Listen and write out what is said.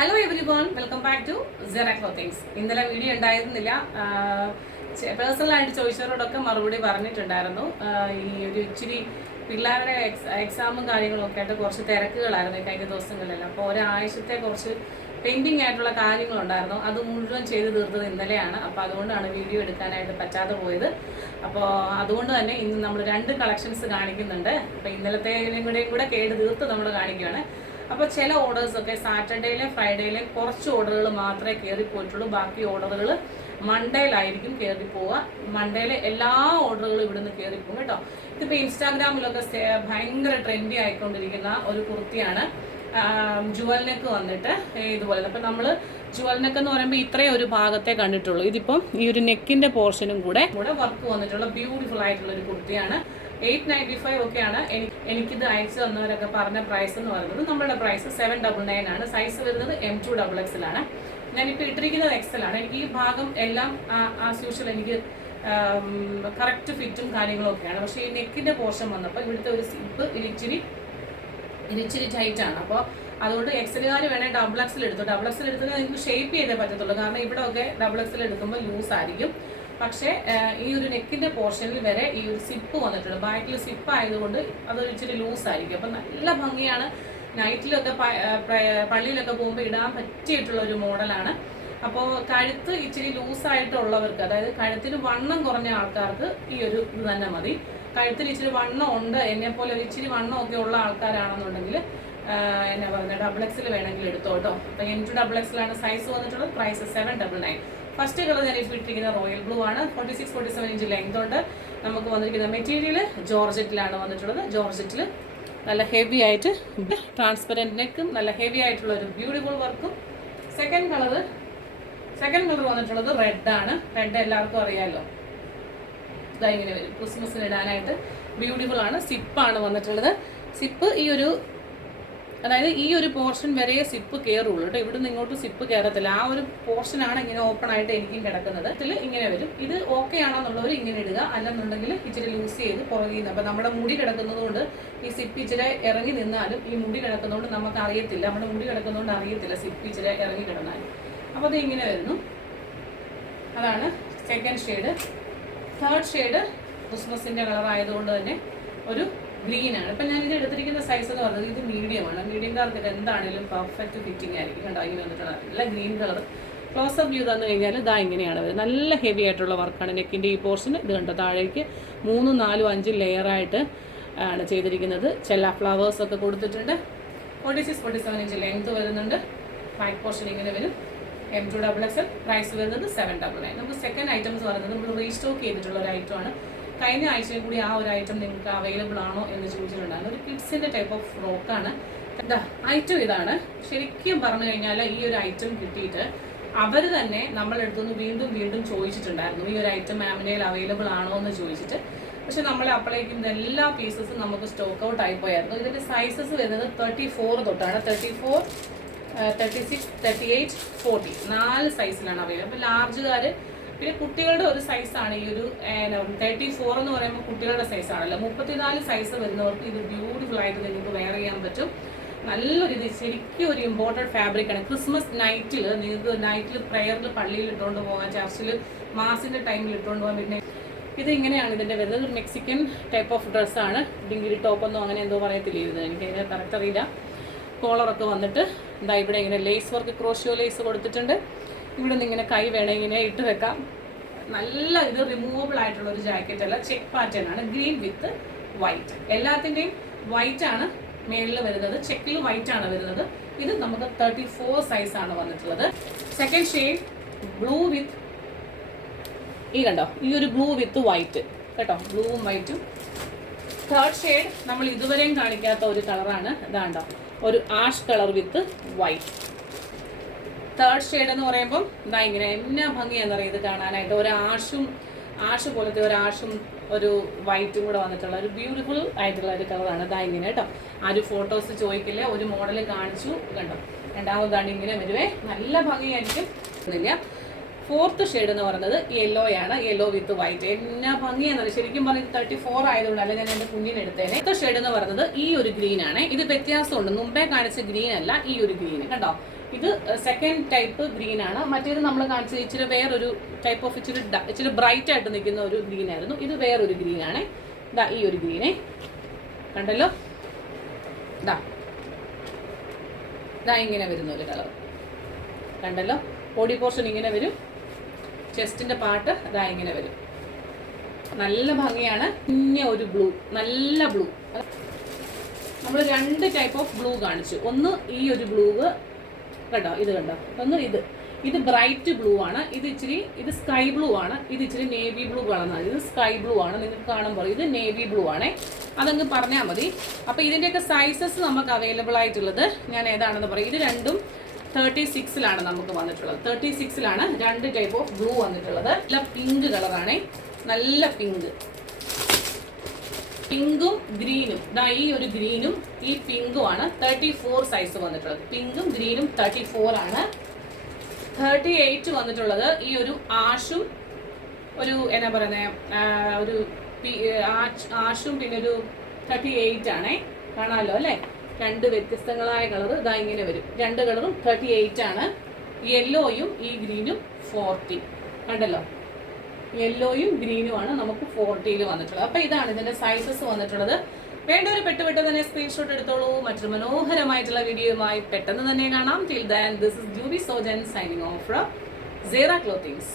Hello everyone, welcome back to Sera clothings. ഇന്നലെ video ഉണ്ടായിരുന്നില്ല. പേഴ്സണലായിട്ട് ചോദിച്ചവരോടൊക്കെ മറുപടി പറഞ്ഞിട്ടുണ്ടായിരുന്നു. ഈ ഒരു ഇച്ചിരി പിള്ളേരുടെ എക്സാമും കാര്യങ്ങളൊക്കെ ആയിട്ട് കുറച്ച് തിരക്കുകളായിരുന്നു കഴിഞ്ഞ ദിവസങ്ങളിലെല്ലാം. അപ്പോൾ ഒരാഴ്ചത്തെ കുറച്ച് പെയിൻറ്റിങ് ആയിട്ടുള്ള കാര്യങ്ങളുണ്ടായിരുന്നു. അത് മുഴുവൻ ചെയ്ത് തീർത്തത് ഇന്നലെയാണ്. അപ്പോൾ അതുകൊണ്ടാണ് വീഡിയോ എടുക്കാനായിട്ട് പറ്റാതെ പോയത്. അപ്പോൾ അതുകൊണ്ട് തന്നെ ഇന്ന് നമ്മൾ 2 കളക്ഷൻസ് കാണിക്കുന്നുണ്ട്. അപ്പോൾ ഇന്നലത്തേനും കൂടെ കേട് തീർത്ത് നമ്മൾ കാണിക്കുകയാണ്. അപ്പോൾ ചില ഓർഡേഴ്സൊക്കെ സാറ്റർഡേയിലെ ഫ്രൈഡേയിലെ കുറച്ച് ഓർഡറുകൾ മാത്രമേ കയറിപ്പോയിട്ടുള്ളൂ. ബാക്കി ഓർഡറുകൾ മൺഡേയിലായിരിക്കും കയറിപ്പോവുക. മൺഡേയിലെ എല്ലാ ഓർഡറുകളും ഇവിടുന്ന് കയറിപ്പോകും കേട്ടോ. ഇതിപ്പോൾ ഇൻസ്റ്റാഗ്രാമിലൊക്കെ ഭയങ്കര ട്രെൻഡി ആയിക്കൊണ്ടിരിക്കുന്ന ഒരു കുർത്തിയാണ്. ജുവൽ നെക്ക് വന്നിട്ട് ഇതുപോലെ. അപ്പം നമ്മൾ ജുവൽ നെക്ക് എന്ന് പറയുമ്പോൾ ഇത്രയും ഒരു ഭാഗത്തെ കണ്ടിട്ടുള്ളൂ. ഇതിപ്പം ഈ ഒരു നെക്കിൻ്റെ പോർഷനും കൂടെ വർക്ക് വന്നിട്ടുള്ള ബ്യൂട്ടിഫുൾ ആയിട്ടുള്ള ഒരു കുർത്തിയാണ്. 895 ഒക്കെയാണ് എനിക്കിത് അയച്ചു തന്നവരൊക്കെ പറഞ്ഞ പ്രൈസ് എന്ന് പറയുന്നത്. നമ്മളുടെ പ്രൈസ് 799 ആണ്. സൈസ് വരുന്നത് M2XX ആണ്. ഞാനിപ്പോൾ ഇട്ടിരിക്കുന്നത് XL ആണ്. എനിക്ക് ഈ ഭാഗം എല്ലാം ആസ് യൂഷ്വൽ എനിക്ക് കറക്റ്റ് ഫിറ്റും കാര്യങ്ങളും ഒക്കെയാണ്. പക്ഷേ ഈ നെക്കിൻ്റെ പോർഷൻ വന്നപ്പോൾ ഇവിടുത്തെ ഒരു സിപ്പ് ഇച്ചിരി ടൈറ്റാണ്. അപ്പോൾ അതുകൊണ്ട് XL വേണേൽ XXL എടുത്തു. XXL എടുത്തത് നിങ്ങൾക്ക് ഷേപ്പ് ചെയ്തേ പറ്റത്തുള്ളൂ. കാരണം ഇവിടെ ഒക്കെ XXL എടുക്കുമ്പോൾ ലൂസ് ആയിരിക്കും. പക്ഷേ ഈ ഒരു നെക്കിൻ്റെ പോർഷനിൽ വരെ ഈ ഒരു സിപ്പ് വന്നിട്ടുണ്ട്. ബാക്കിൽ സിപ്പ് ആയതുകൊണ്ട് അതൊരു ഇച്ചിരി ലൂസായിരിക്കും. അപ്പം നല്ല ഭംഗിയാണ്. നൈറ്റിലൊക്കെ പള്ളിയിലൊക്കെ പോകുമ്പോൾ ഇടാൻ പറ്റിയിട്ടുള്ള ഒരു മോഡലാണ്. അപ്പോൾ കഴുത്ത് ഇച്ചിരി ലൂസായിട്ടുള്ളവർക്ക്, അതായത് കഴുത്തിന് വണ്ണം കുറഞ്ഞ ആൾക്കാർക്ക് ഈ ഒരു ഇത് തന്നെ മതി. കഴുത്തിന് ഇച്ചിരി വണ്ണം ഉണ്ട്, എന്നെപ്പോലെ ഒരു ഇച്ചിരി വണ്ണമൊക്കെ ഉള്ള ആൾക്കാരാണെന്നുണ്ടെങ്കിൽ എന്നാ പറയുന്നത് XXL വേണമെങ്കിൽ എടുത്തോ കേട്ടോ. അപ്പം M2XX ആണ് സൈസ് വന്നിട്ടുള്ളത്. പ്രൈസ് 799. ഫസ്റ്റ് കളർ ഞാൻ ഇട്ടിരിക്കുന്ന റോയൽ ബ്ലൂ ആണ്. 46-47 ഇഞ്ച് ലെങ്ത് ഉണ്ട്. നമുക്ക് വന്നിരിക്കുന്ന മെറ്റീരിയൽ ജോർജറ്റിലാണ് വന്നിട്ടുള്ളത്. ജോർജറ്റിൽ നല്ല ഹെവി ആയിട്ട് ട്രാൻസ്പെറൻറ്റ് നെക്കും നല്ല ഹെവി ആയിട്ടുള്ള ഒരു ബ്യൂട്ടിഫുൾ വർക്കും. സെക്കൻഡ് കളർ വന്നിട്ടുള്ളത് റെഡ് ആണ്. റെഡ് എല്ലാവർക്കും അറിയാമല്ലോ. ഇതാ ഇങ്ങനെ വരും. ക്രിസ്മസിന് ഇടാനായിട്ട് ബ്യൂട്ടിഫുൾ ആണ്. സിപ്പാണ് വന്നിട്ടുള്ളത്. സിപ്പ് അതായത് ഈ ഒരു പോർഷൻ വരെ സിപ്പ് കയറുള്ളൂ കേട്ടോ. ഇവിടുന്ന് ഇങ്ങോട്ട് സിപ്പ് കയറത്തില്ല. ആ ഒരു പോർഷനാണ് ഇങ്ങനെ ഓപ്പൺ ആയിട്ട് എനിക്കും കിടക്കുന്നത്. ഇതിൽ ഇങ്ങനെ വരും. ഇത് ഓക്കെ ആണെന്നുള്ളവർ ഇങ്ങനെ ഇടുക, അല്ലെന്നുണ്ടെങ്കിൽ ഇച്ചിരി ലൂസ് ചെയ്ത് പുറകിൽ നിന്ന്. അപ്പം നമ്മുടെ മുടി കിടക്കുന്നത് കൊണ്ട് ഈ സിപ്പ് ഇച്ചിരി ഇറങ്ങി നിന്നാലും ഈ മുടി കിടക്കുന്നതുകൊണ്ട് നമുക്ക് അറിയത്തില്ല. നമ്മുടെ മുടി കിടക്കുന്നതുകൊണ്ട് അറിയത്തില്ല സിപ്പ് ഇച്ചിരി ഇറങ്ങി കിടന്നാലും. അപ്പോൾ അത് ഇങ്ങനെ വരുന്നു. അതാണ് സെക്കൻഡ് ഷെയ്ഡ്. തേർഡ് ഷെയ്ഡ് ക്രിസ്മസിൻ്റെ കളർ ആയതുകൊണ്ട് തന്നെ ഒരു ഗ്രീനാണ്. ഇപ്പം ഞാനിത് എടുത്തിരിക്കുന്ന സൈസ് എന്ന് പറയുന്നത് ഇത് മീഡിയമാണ്. മീഡിയംകാർക്ക് ഇത് എന്താണെങ്കിലും പെർഫെക്റ്റ് ഫിറ്റിംഗ് ആയിരിക്കും കേട്ടോ. ഇങ്ങനെ വന്നിട്ടുള്ള നല്ല ഗ്രീൻ കളർ. ക്ലോസപ്പ് വ്യൂ തന്നു കഴിഞ്ഞാൽ ഇതാ ഇങ്ങനെയാണ് വരുന്നത്. നല്ല ഹെവി ആയിട്ടുള്ള വർക്കാണ് നെക്കിൻ്റെ ഈ പോർഷൻ. ഇത് കണ്ടോ, താഴേക്ക് 3, 4, 5 ലെയറായിട്ട് ആണ് ചെയ്തിരിക്കുന്നത്. ചില ഫ്ലവേഴ്സൊക്കെ കൊടുത്തിട്ടുണ്ട്. 46-47 ഇഞ്ച് ലെങ്ത് വരുന്നുണ്ട്. ബാക്ക് പോർഷൻ ഇങ്ങനെ വരും. M2XX. പ്രൈസ് വരുന്നത് 799. നമുക്ക് സെക്കൻഡ് ഐറ്റംസ് പറയുന്നത് നമ്മൾ റീസ്റ്റോക്ക് ചെയ്തിട്ടുള്ള ഒരു ഐറ്റമാണ്. കഴിഞ്ഞ ആഴ്ചയിൽ കൂടി ആ ഒരു ഐറ്റം നിങ്ങൾക്ക് അവൈലബിൾ ആണോ എന്ന് ചോദിച്ചിട്ടുണ്ടായിരുന്നു. ഒരു കിഡ്സിൻ്റെ ടൈപ്പ് ഓഫ് ഫ്രോക്കാണ്. ഐറ്റം ഇതാണ്. ശരിക്കും പറഞ്ഞു കഴിഞ്ഞാൽ ഈ ഒരു ഐറ്റം കിട്ടിയിട്ട് അവർ തന്നെ നമ്മളെടുത്തുനിന്ന് വീണ്ടും ചോദിച്ചിട്ടുണ്ടായിരുന്നു, ഈ ഒരു ഐറ്റം മാമിനയിൽ അവൈലബിൾ ആണോ എന്ന് ചോദിച്ചിട്ട്. പക്ഷെ നമ്മൾ അപ്പോഴേക്കും എല്ലാ പീസസും നമുക്ക് സ്റ്റോക്ക് ഔട്ട് ആയിപ്പോയായിരുന്നു. ഇതിൻ്റെ സൈസസ് വരുന്നത് 34 തൊട്ടാണ്. 34, 36, 38, 40 4 സൈസിലാണ് അവൈലബിൾ. അപ്പോൾ ലാർജുകാർ, പിന്നെ കുട്ടികളുടെ ഒരു സൈസാണ് ഈ ഒരു 34 എന്ന് പറയുമ്പോൾ കുട്ടികളുടെ സൈസാണല്ലോ. 34 സൈസ് വരുന്നവർക്ക് ഇത് ബ്യൂട്ടിഫുൾ ആയിട്ട് നിങ്ങൾക്ക് വെയർ ചെയ്യാൻ പറ്റും. നല്ലൊരു ഇത് ശരിക്കും ഒരു ഇമ്പോർട്ടൻറ്റ് ഫാബ്രിക്കാണ്. ക്രിസ്മസ് നിങ്ങൾക്ക് നൈറ്റിൽ പ്രയറിൽ പള്ളിയിൽ ഇട്ടുകൊണ്ട് പോകാൻ, ചർച്ചിൽ മാസിൻ്റെ ടൈമിൽ ഇട്ടുകൊണ്ട് പോകാൻ. പിന്നെ ഇത് ഇങ്ങനെയാണ് ഇതിൻ്റെ വരുന്നത്. ഒരു മെക്സിക്കൻ ടൈപ്പ് ഓഫ് ഡ്രസ്സാണ്. ഡിങ്കിരി ടോപ്പൊന്നും അങ്ങനെ എന്തോ പറയത്തില്ല ഇത്. എനിക്ക് അതിനെ കറക്റ്റ് അറിയില്ല. കോളറൊക്കെ വന്നിട്ട് എന്താ ഇവിടെ ഇങ്ങനെ ലേസ് വർക്ക്, ക്രോഷ്യോ ലേസ് കൊടുത്തിട്ടുണ്ട്. ഇവിടെ നിന്ന് ഇങ്ങനെ കൈ വേണം ഇങ്ങനെ ഇട്ട് വെക്കാം. നല്ല ഇത് റിമൂവബിൾ ആയിട്ടുള്ള ഒരു ജാക്കറ്റ് അല്ല, ചെക്ക് പാറ്റേൺ ആണ്. ഗ്രീൻ വിത്ത് വൈറ്റ്. എല്ലാത്തിൻ്റെയും വൈറ്റ് ആണ് മേളിൽ വരുന്നത്. ചെക്കിൽ വൈറ്റ് ആണ് വരുന്നത്. ഇത് നമുക്ക് 34 സൈസാണ് വന്നിട്ടുള്ളത്. സെക്കൻഡ് ഷെയ്ഡ് ബ്ലൂ വിത്ത് ഈ കണ്ടോ, ഈ ഒരു ബ്ലൂ വിത്ത് വൈറ്റ് കേട്ടോ, ബ്ലൂവും വൈറ്റും. തേർഡ് ഷെയ്ഡ് നമ്മൾ ഇതുവരെയും കാണിക്കാത്ത ഒരു കളറാണ്. ഇതാണ്ടോ, ഒരു ആഷ് കളർ വിത്ത് വൈറ്റ്. തേർഡ് ഷെയ്ഡ് എന്ന് പറയുമ്പം ഇതാ ഇങ്ങനെ എന്നാ ഭംഗിയാണെന്നറിയാം ഇത് കാണാനായിട്ട്. ആഷ് പോലത്തെ ഒരു വൈറ്റും കൂടെ വന്നിട്ടുള്ള ഒരു ബ്യൂട്ടിഫുൾ ആയിട്ടുള്ള ഒരു കളറാണ്. ഇതാ ഇങ്ങനെ കേട്ടോ. ആരും ഫോട്ടോസ് ചോദിക്കില്ല. ഒരു മോഡൽ കാണിച്ചു കണ്ടോ, രണ്ടാമതാണ് ഇങ്ങനെ വരുവേ. നല്ല ഭംഗിയായിരിക്കും. ഫോർത്ത് ഷെയ്ഡ് എന്ന് പറയുന്നത് യെല്ലോയാണ്. യെല്ലോ വിത്ത് വൈറ്റ്. എന്നാ ഭംഗിയാണെന്നല്ല. ശരിക്കും പറഞ്ഞത് 34 ആയതുകൊണ്ട് അല്ല ഞാൻ എൻ്റെ കുഞ്ഞിനെടുത്തേനെ. അടുത്ത ഷെയ്ഡ് എന്ന് പറയുന്നത് ഈ ഒരു ഗ്രീൻ ആണ്. ഇത് വ്യത്യാസമുണ്ട്. മുമ്പേ കാണിച്ച ഗ്രീൻ അല്ല, ഈ ഒരു ഗ്രീൻ കണ്ടോ. ഇത് സെക്കൻഡ് ടൈപ്പ് ഗ്രീൻ ആണ്. മറ്റേത് നമ്മൾ കാണിച്ചത് ഇച്ചിരി വേറൊരു ടൈപ്പ് ഓഫ് ഇച്ചിരി ബ്രൈറ്റ് ആയിട്ട് നിൽക്കുന്ന ഒരു ഗ്രീൻ ആയിരുന്നു. ഇത് വേറൊരു ഗ്രീൻ ആണ്. ഇതാ ഈ ഒരു ഗ്രീനെ കണ്ടല്ലോ, ഇതാ ഇതാ ഇങ്ങനെ വരുന്ന ഒരു കളർ കണ്ടല്ലോ. ബോഡി പോർഷൻ ഇങ്ങനെ വരും, ചെസ്റ്റിന്റെ പാർട്ട് ഇതാ ഇങ്ങനെ വരും. നല്ല ഭംഗിയാണ്. പിന്നെ ഒരു ബ്ലൂ, നല്ല ബ്ലൂ. നമ്മൾ 2 ടൈപ്പ് ഓഫ് ബ്ലൂ കാണിച്ചു. ഒന്ന് ഈ ഒരു ബ്ലൂ കണ്ടോ, ഇത് കണ്ടോ, ഒന്ന് ഇത് ബ്രൈറ്റ് ബ്ലൂ ആണ്. ഇത് സ്കൈ ബ്ലൂ ആണ്. ഇത് ഇച്ചിരി നേവി ബ്ലൂ കളറാണ്. ഇത് സ്കൈ ബ്ലൂ ആണ്. നിങ്ങൾക്ക് കാണുമ്പോൾ ഇത് നേവി ബ്ലൂ ആണേ. അതങ്ങ് പറഞ്ഞാൽ മതി. അപ്പോൾ ഇതിൻ്റെയൊക്കെ സൈസസ് നമുക്ക് അവൈലബിൾ ആയിട്ടുള്ളത് ഞാൻ ഏതാണെന്ന് പറയും. ഇത് രണ്ടും 36-ലാണ് നമുക്ക് വന്നിട്ടുള്ളത്. 36-ലാണ് 2 ടൈപ്പ് ഓഫ് ബ്ലൂ വന്നിട്ടുള്ളത്. നല്ല പിങ്ക് കളറാണേ, നല്ല പിങ്കും ഗ്രീനും. ഇതാ ഈ ഒരു ഗ്രീനും ഈ പിങ്കും ആണ് 34 സൈസ് വന്നിട്ടുള്ളത്. പിങ്കും ഗ്രീനും 34 ആണ്. 38 വന്നിട്ടുള്ളത് ഈ ഒരു ആഷും ഒരു എന്നാ പറയുന്നത് ഒരു ആഷും പിന്നെ ഒരു 38 ആണേ. കാണാമല്ലോ അല്ലേ, 2 വ്യത്യസ്തങ്ങളായ കളർ ഇതാ ഇങ്ങനെ വരും. 2 കളറും 38 ആണ്. യെല്ലോയും ഈ ഗ്രീനും 40 കണ്ടല്ലോ. യെല്ലോയും ഗ്രീനും ആണ് നമുക്ക് 40-ൽ വന്നിട്ടുള്ളത്. അപ്പോൾ ഇതാണ് ഇതിന്റെ സൈസസ് വന്നിട്ടുള്ളത്. വേണ്ടവർ പെട്ടെന്ന് തന്നെ സ്ക്രീൻഷോട്ട് എടുത്തോളൂ. മറ്റൊരു മനോഹരമായിട്ടുള്ള വീഡിയോയുമായി പെട്ടെന്ന് തന്നെ കാണാം. Till then this is Juby Sojan signing off from Sera clothings.